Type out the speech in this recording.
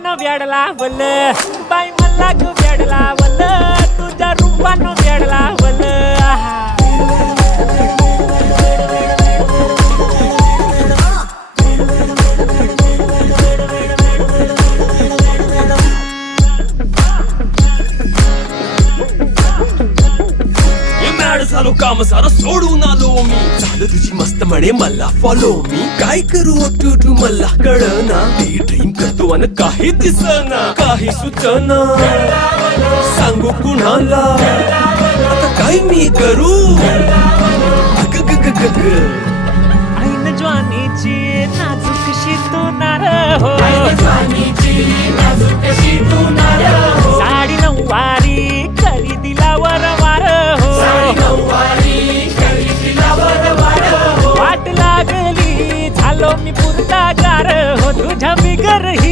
रूपानं वेड लावल बाई मला ग वेड लावल तुझ्या रूपानं वेड लावल झालो काम सारा सोडून आलो मी झालं तुझी मस्त म्हणे मला फॉलो मी काय करू टू मला कळना मी ड्रीम करतो आणि काही दिसना काही सुचना सांगू कुणाला आता काय मी करू ऐन ज्वानीची नाजूकशी तू नार हो साडी नऊवारी करी दिला वरवार हो वाट लागली झालो मी पुरता गार हो तुझ्या बिगर ही